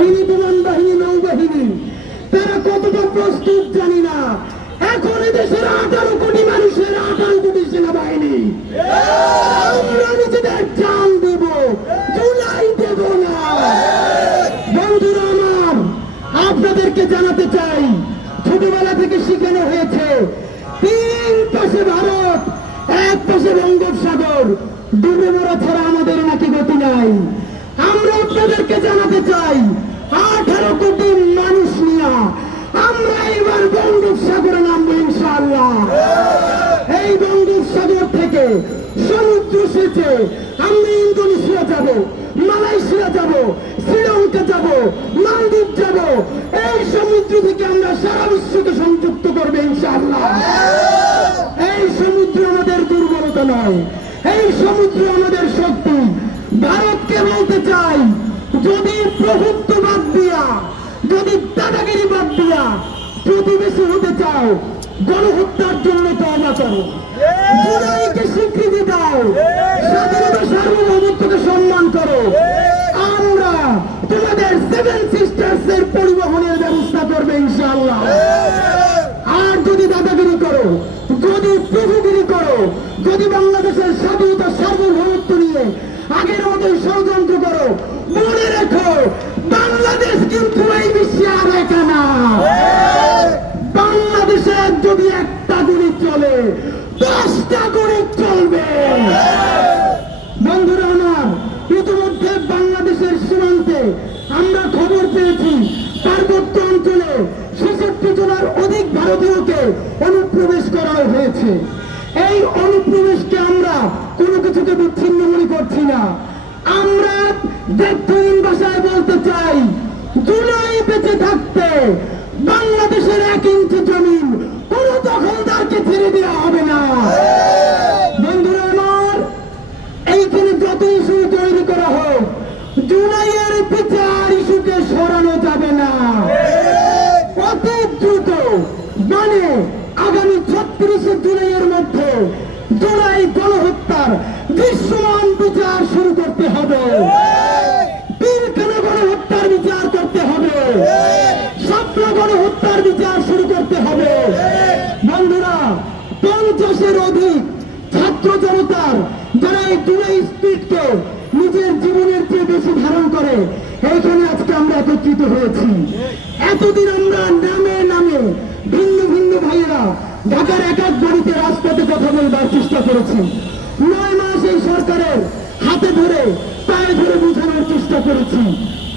বাহিনী, বিমান বাহিনী, নৌবাহিনী, তারা কতটা প্রস্তুত জানি না। এখন দেশের 18 কোটি মানুষের 18 কোটি সেনাবাহিনী, আমরা নিজেদের জান দেব, জুলাই দেব না। বন্ধুরা আমার, আপনাদেরকে জানাতে চাই, ছোটবেলা থেকে শিখানো হয়েছে 3 পাশে ভারত, 1 পাশে বঙ্গোপসাগর, ডুবে মরা ছাড়া আমাদের নাকি গতি নাই। আমরা আপনাদেরকে জানাতে চাই, 18 কোটি মানুষ নিয়ে আমরা এবার বঙ্গোপসাগরে নামবো ইনশাআল্লাহ। এই বঙ্গোপসাগর থেকে সমুদ্র সেচে আমরা ইন্দোনেশিয়া যাব, মালয়েশিয়া যাব, শ্রীলঙ্কা যাব, মালদ্বীপ যাব। এই সমুদ্র থেকে আমরা সারা বিশ্বকে সংযুক্ত করবো ইনশাআল্লাহ। এই সমুদ্র আমাদের দুর্বলতা নয়, এই সমুদ্র আমাদের শক্তি। ভারতকে বলতে চাই, যদি প্রভুত্ব বাদ দিয়া, যদি দাদাগিরি বাদ দিয়া প্রতিবেশী হতে চাও, গণহত্যার জন্য তওবা করো, জুলাইকে স্বীকৃতি দাও, স্বাধীনতা সার্বভৌমত্বকে সম্মান করো। আমরা তোমাদের 7 সিস্টার্স এর পরিবহনের ব্যবস্থা করবে ইনশাআল্লাহ। আর যদি দাদাগিরি করো, যদি প্রভুগিরি করো, যদি বাংলাদেশের স্বাধীনতা সার্বভৌমত্ব নিয়ে আগের মতোই ষড়যন্ত্র করো, মনে রেখো, বাংলাদেশ কিন্তু এই বিশ্বে আর একা না। বাংলাদেশে যদি একটা গুলি চলে, 10টা গুলি চলবে। বন্ধুরা আমার, ইতিমধ্যে বাংলাদেশের সীমান্তে আমরা খবর পেয়েছি, পার্বত্য অঞ্চলে 66 জনের অধিক ভারতীয়কে অনুপ্রবেশ করানো হয়েছে। এই অনুপ্রবেশকে আমরা কোনো কিছুকে বিচ্ছিন্ন মনে করছি না। আমরা দেখহীন ভাষায় বলতে চাই, জুলাই বেঁচে থাকতে বাংলাদেশের 1 ইঞ্চি জমিন কোন দখলদারকে ছেড়ে দেওয়া হবে না। বন্ধুরা আমার, এইখানে যত ইস্যু তৈরি করা হোক, জুলাইয়ের বিচার ইস্যুকে সরানো যাবে না। অতি দ্রুত, মানে আগামী 36 জুলাইয়ের মধ্যে জুলাই গণহত্যার দৃশ্যমান বিচার শুরু করতে হবে। পিলখানা গণহত্যার বিচার করতে হবে, শাপলা গণহত্যার বিচার শুরু করতে হবে। বন্ধুরা, 50-এর অধিক ছাত্র জনতার যারা এই জুলাই স্পিরিটকে নিজের জীবনের চেয়ে বেশি ধারণ করে, এইখানে আজকে আমরা একত্রিত হয়েছি। এতদিন আমরা নামে নামে ভিন্ন ভিন্ন ভাইয়েরা ঢাকার এক এক বাড়িতে রাজপথে কথা বলবার চেষ্টা করেছি। 9 মাস এই সরকারের হাতে ধরে পায়ে ধরে বোঝানোর চেষ্টা করেছি।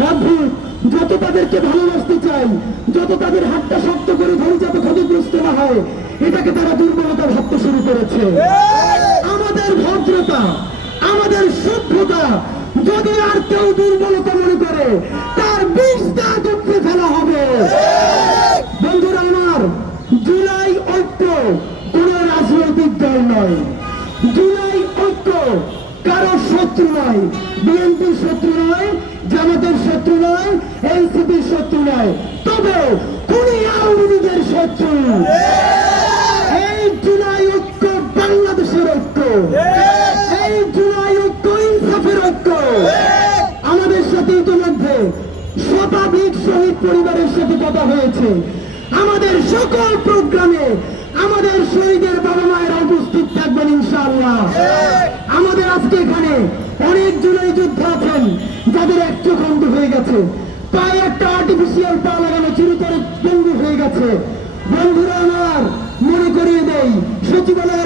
অদ্ভুত, যত তাদেরকে ভালোবাসতে চাই, যত তাদের হাতটা শক্ত করে ধরে যাতে ক্ষতিগ্রস্ত না হয়, এটাকে তারা দুর্বলতা ভাবতে শুরু করেছে। আমাদের ভদ্রতা, আমাদের সভ্যতা যদি আর কেউ দুর্বলতা মনে করে, তার বিষটা দুঃখে ফেলা হবে। বন্ধুরা আমার, জুলাই ঐক্য কোন রাজনৈতিক দল নয়, জুলাই ঐক্য কারো শত্রু নয়, বিএনপির শত্রু নয়, জামাতের শত্রু নয়, এনসিপির শত্রু নয়, তবে কোনি আওয়ামী লীগের শত্রু। এই জুলাই ঐক্য বাংলাদেশের ঐক্য, এই জুলাই ঐক্য ইনসাফের ঐক্য। আমাদের সাথে ইতিমধ্যে শতাধিক শহীদ পরিবারের সাথে কথা হয়েছে। আমাদের সকল প্রোগ্রামে আমাদের শহীদের বাবা মায়েরা উপস্থিত থাকবেন ইনশাআল্লাহ। আমাদের আজকে এখানে অনেক জুলাই যোদ্ধা আছেন যাদের এক চোখ অন্ধ হয়ে গেছে, পায়ে একটা আর্টিফিশিয়াল পা লাগানো চিরতরে বন্ধু হয়ে গেছে। বন্ধুরা আমার, মনে করিয়ে দেই, সচিবালয়ে